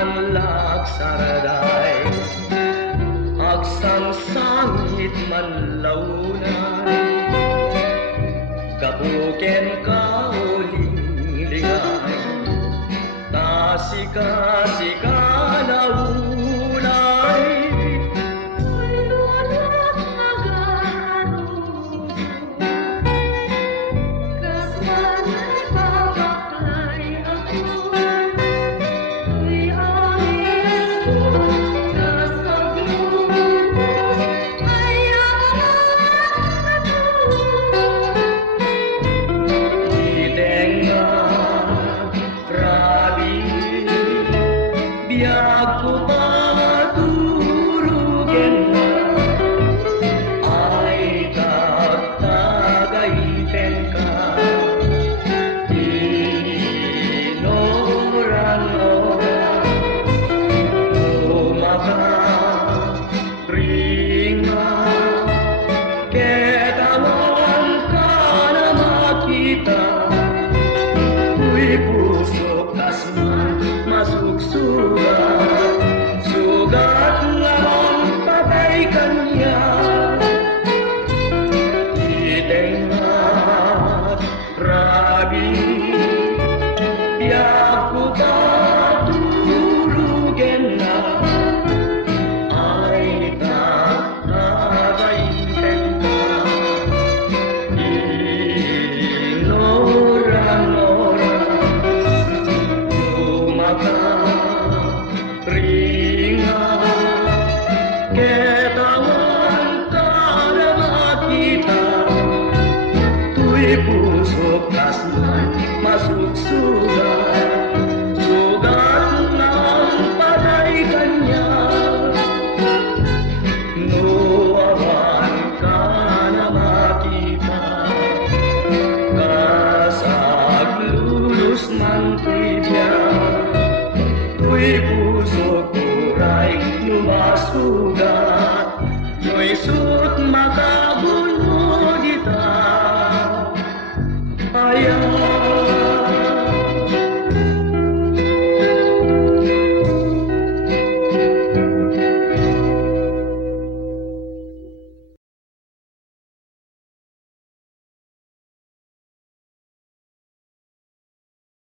man laksaraday, agsangsangit man launay, kabuken ka uling ligay, tasika-sika na ulay. Biag ko patulugin na ay tagtagayten ka, inoran-oran umaka-ringa, ketawan ka na makita, uy puso kasman masuksugat, sugat lamang patay kanya, itengat rabi, biyak ko patulugin na ay tatagayten ka, inoran-oran ringa, ketawan ka na makita, tuy puso kasman masuksugat.